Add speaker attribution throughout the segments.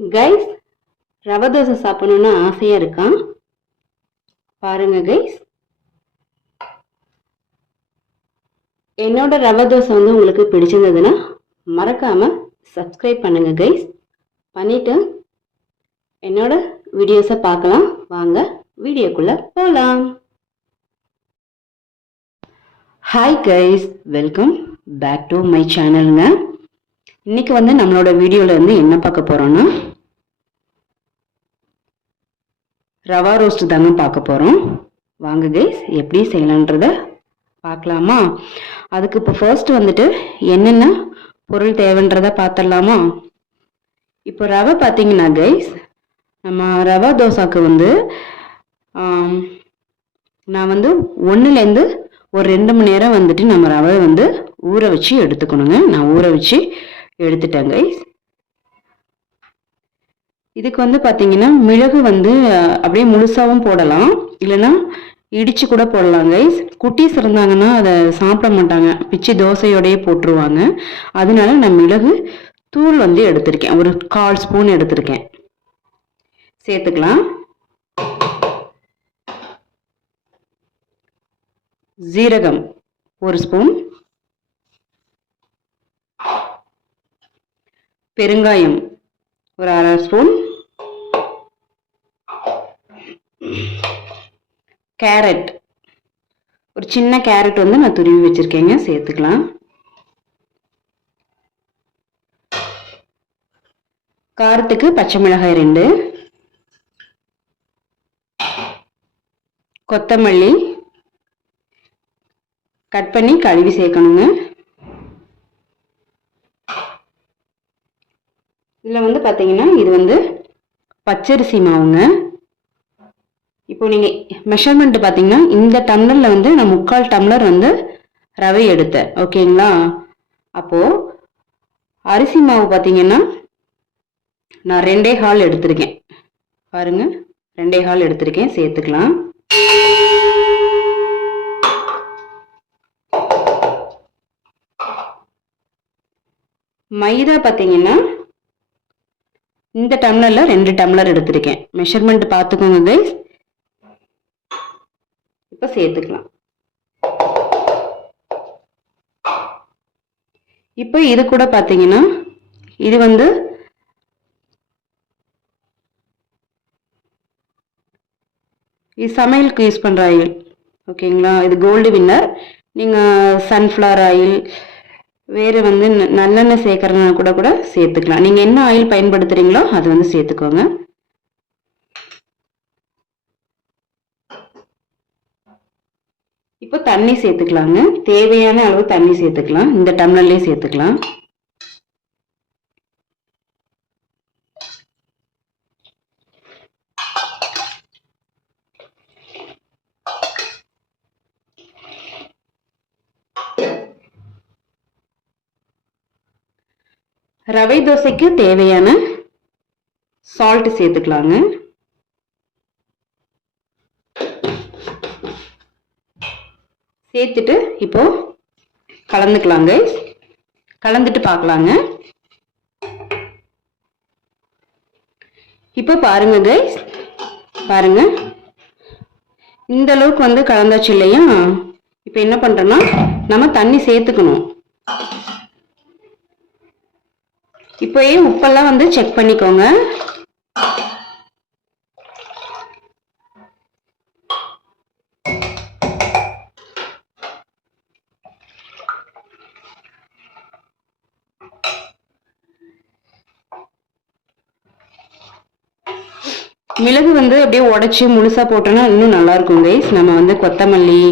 Speaker 1: Guys ரவை தோசை சாப்பிடணும்னு ஆசையாக இருக்கான் பாருங்க கைஸ் என்னோட ரவை தோசை வந்து உங்களுக்கு பிடிச்சிருந்ததுன்னா மறக்காமல் சப்ஸ்கிரைப் பண்ணுங்க கைஸ் பண்ணிவிட்டு என்னோட வீடியோஸை பார்க்கலாம். வாங்க வீடியோக்குள்ளே போகலாம் hi guys welcome back to my சேனலுங்க இன்னைக்கு வந்து நம்மளோட வீடியோவில் வந்து என்ன பார்க்க போகிறோன்னா ரவா ரோஸ்ட் தாங்க பார்க்க போகிறோம் வாங்க கைஸ் எப்படி செய்யலான்றத பார்க்கலாமா? அதுக்கு இப்போ ஃபர்ஸ்ட் வந்துட்டு என்னென்ன பொருள் தேவைன்றத பார்த்துடலாமா? இப்போ ரவை பார்த்தீங்கன்னா கைஸ் நம்ம ரவா தோசாக்கு வந்து நான் வந்து ஒன்றுலேருந்து ஒரு ரெண்டு மணி நேரம் வந்துட்டு நம்ம ரவை வந்து ஊற வச்சு எடுத்துக்கணுங்க. நான் ஊற வச்சு எடுத்துட்டேன் கைஸ் இதுக்கு வந்து பார்த்தீங்கன்னா மிளகு வந்து அப்படியே முழுசாகவும் போடலாம். இல்லைன்னா இடித்து கூட போடலாம் கைஸ் குட்டீஸ் இருந்தாங்கன்னா அதை சாப்பிட மாட்டாங்க. பிச்சு தோசையோடையே போட்டுருவாங்க. அதனால நான் மிளகு தூள் வந்து எடுத்திருக்கேன். ஒரு கால் ஸ்பூன் எடுத்திருக்கேன். சேர்த்துக்கலாம். ஜீரகம் ஒரு ஸ்பூன். பெருங்காயம் ஒரு அரை ஸ்பூன். கேரட். ஒரு சின்ன கேரட் வந்து நான் துருவி வச்சுருக்கேங்க சேர்த்துக்கலாம். காரத்துக்கு பச்சை மிளகாய் ரெண்டு. கொத்தமல்லி. கட் பண்ணி கழுவி சேர்க்கணுங்க. இதில் வந்து பார்த்தீங்கன்னா இது வந்து பச்சரிசி மாவுங்க. இப்போ நீங்கள் மெஷர்மெண்ட் பார்த்தீங்கன்னா இந்த டம்ளரில் வந்து நான் முக்கால் டம்ளர் வந்து ரவை எடுத்தேன். ஓகேங்களா? அப்போது அரிசி மாவு பார்த்தீங்கன்னா நான் ரெண்டே ஹால் எடுத்திருக்கேன். பாருங்க ரெண்டே ஹால் எடுத்திருக்கேன். சேர்த்துக்கலாம். மைதா பார்த்தீங்கன்னா இந்த டம்ளரில் ரெண்டு டம்ளர் எடுத்திருக்கேன். மெஷர்மெண்ட் பார்த்துக்கோங்க கைஸ் இப்போ சேர்த்துக்கலாம். இப்போ இது கூட பார்த்தீங்கன்னா இது வந்து இது சமையலுக்கு யூஸ் பண்ணுற ஆயில் ஓகேங்களா இது கோல்டு வின்னர் நீங்கள் சன்ஃப்ளவர் ஆயில் வேறு வந்து ந- நல்லெண்ணெய் சேர்க்கறதுனா கூட கூட சேர்த்துக்கலாம். நீங்கள் என்ன ஆயில் பயன்படுத்துகிறீங்களோ அது வந்து சேர்த்துக்கோங்க. இப்போ தண்ணி சேர்த்துக்கலாங்க. தேவையான அளவு தண்ணி சேர்த்துக்கலாம். இந்த டம்ளர்லேயே சேர்த்துக்கலாம். ரவை தோசைக்கு தேவையான சால்ட் சேர்த்துக்கலாங்க. சேர்த்துட்டு இப்போ கலந்துக்கலாங்க கலந்துட்டு பார்க்கலாங்க. இப்போ பாருங்க கைஸ் பாருங்க. இந்த அளவுக்கு வந்து கலந்தாச்சு இல்லையா? இப்போ என்ன பண்ணுறோன்னா நம்ம தண்ணி சேர்த்துக்கணும். இப்போயே உப்பெல்லாம் வந்து செக் பண்ணிக்கோங்க. மிளகு வந்து அப்படியே உடச்சி முழுசாக போட்டோன்னா இன்னும் நல்லாயிருக்கும் கைஸ் நம்ம வந்து கொத்தமல்லி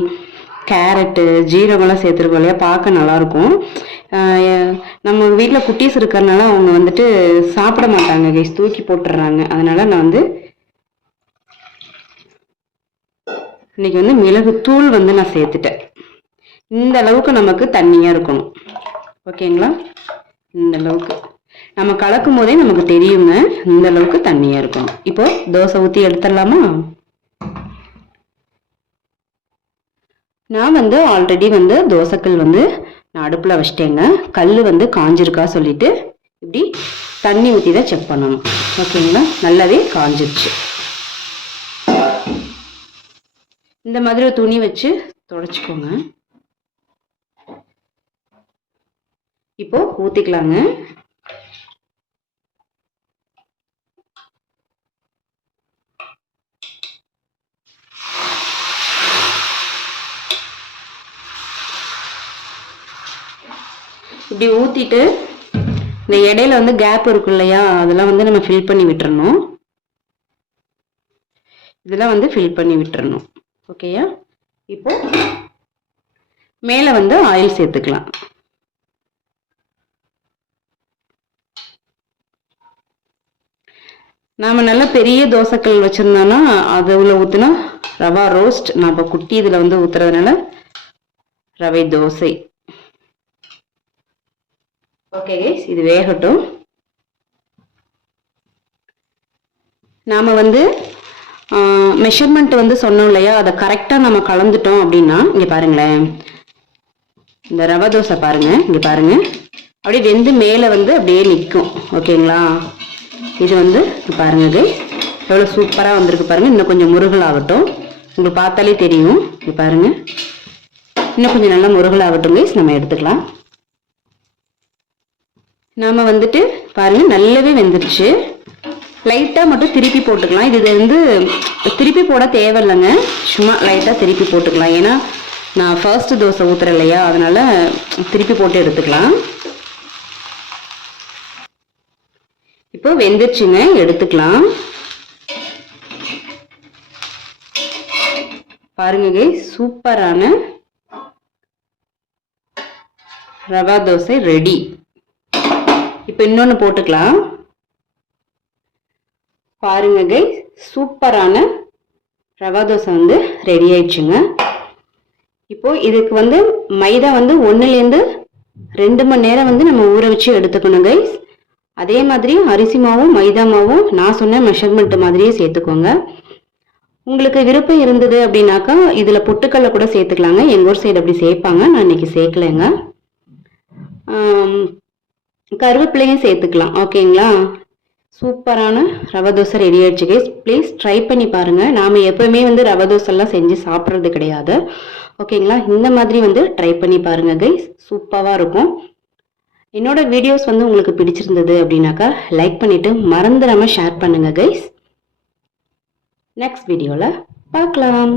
Speaker 1: கேரட்டு ஜீரகம்லாம் சேர்த்துருக்கோம் இல்லையா? பார்க்க நல்லாயிருக்கும் நம்ம வீட்டில் குட்டீஸ் இருக்கிறனால அவங்க வந்துட்டு சாப்பிட மாட்டாங்க கைஸ் தூக்கி போட்டுடுறாங்க. அதனால நான் வந்து இன்னைக்கு வந்து மிளகு தூள் வந்து நான் சேர்த்துட்டேன். இந்த அளவுக்கு நமக்கு தண்ணியாக இருக்கணும். ஓகேங்களா? இந்த அளவுக்கு. நம்ம கலக்கும் போதே நமக்கு தெரியுங்க. இந்த அளவுக்கு தண்ணியா இருக்கும். இப்போ தோசை ஊத்தி எடுத்துடலாமா? நான் வந்து ஆல்ரெடி வந்து தோசைக்கல் வந்து நான் அடுப்பில் வச்சிட்டேங்க. கல் வந்து காஞ்சிருக்கா சொல்லிட்டு இப்படி தண்ணி ஊற்றி தான் செக் பண்ணணும். ஓகேங்களா? நல்லாவே காஞ்சிருச்சு. இந்த மாதிரி துணி வச்சு தொடச்சிக்கோங்க. இப்போ ஊற்றிக்கலாங்க இப்படி ஊற்றிட்டு இந்த இடையில வந்து கேப் இருக்கும் இல்லையா அதெல்லாம் வந்து நம்ம ஃபில் பண்ணி விட்டுறணும். இதெல்லாம் வந்து ஃபில் பண்ணி விட்டுறணும். ஓகேயா இப்போ மேலே வந்து ஆயில் சேர்த்துக்கலாம். நாம் நல்லா பெரிய தோசைக்கல் வச்சுருந்தோன்னா அது உள்ள ஊற்றினா ரவா ரோஸ்ட் நம்ம குட்டி இதில் வந்து ஊற்றுறதுனால ரவை தோசை. ஓகே கைஸ் இது வேகட்டும். நாம் வந்து மெஷர்மெண்ட் வந்து சொன்னோம் இல்லையா? அதை கரெக்டாக நம்ம கலந்துட்டோம் அப்படின்னா இங்கே பாருங்களேன். இந்த ரவை தோசை பாருங்க இங்கே பாருங்க. அப்படியே வெந்து மேலே வந்து அப்படியே நிற்கும் ஓகேங்களா இது வந்து பாருங்க கைஸ் எவ்வளோ சூப்பராக வந்திருக்கு பாருங்க. இன்னும் கொஞ்சம் முருகலாகட்டும். உங்களுக்கு பார்த்தாலே தெரியும். இங்கே பாருங்க. இன்னும் கொஞ்சம் நல்லா முருகலாகட்டும் கைஸ் நம்ம எடுத்துக்கலாம். நாம் வந்துட்டு பாருங்க நல்லாவே வெந்துருச்சு. லைட்டாக மட்டும் திருப்பி போட்டுக்கலாம். இது வந்து திருப்பி போட தேவையில்லைங்க. சும்மா லைட்டாக திருப்பி போட்டுக்கலாம். ஏன்னா நான் ஃபர்ஸ்ட் தோசை ஊற்றுறேன் இல்லையா அதனால் திருப்பி போட்டு எடுத்துக்கலாம். இப்போ வெந்துருச்சுங்க. எடுத்துக்கலாம். பாருங்க சூப்பரான ரவா தோசை ரெடி இப்போ இன்னொன்று போட்டுக்கலாம். பாருங்க கைஸ் சூப்பரான ரவா தோசை வந்து ரெடி ஆயிடுச்சுங்க. இப்போ இதுக்கு வந்து மைதா வந்து ஒன்றுலேருந்து ரெண்டு மணி நேரம் வந்து நம்ம ஊற வச்சு எடுத்துக்கணும் கைஸ் அதே மாதிரி அரிசி மாவும் மைதா மாவும் நான் சொன்ன மெஷர்மெண்ட் மாதிரியே சேர்த்துக்கோங்க. உங்களுக்கு விருப்பம் இருந்தது அப்படின்னாக்கா இதில் பொட்டுக்கல்ல கூட சேர்த்துக்கலாங்க. எங்கள் ஊர் சைடு அப்படி சேர்ப்பாங்க. நான் இன்னைக்கு சேர்க்கலைங்க. கருவேப்பிலையும் சேர்த்துக்கலாம். ஓகேங்களா? சூப்பரான ரவை தோசை ரெடி ஆயிடுச்சு கைஸ் ப்ளீஸ் ட்ரை பண்ணி பாருங்கள் நாம எப்போவுமே வந்து ரவை தோசைலாம் செஞ்சு சாப்பிட்றது கிடையாது. ஓகேங்களா? இந்த மாதிரி வந்து ட்ரை பண்ணி பாருங்கள் கைஸ் சூப்பராக இருக்கும். என்னோட வீடியோஸ் வந்து உங்களுக்கு பிடிச்சிருந்தது அப்படின்னாக்கா லைக் பண்ணிவிட்டு மறந்துடாமல் ஷேர் பண்ணுங்கள் கைஸ் நெக்ஸ்ட் வீடியோவில் பார்க்கலாம்.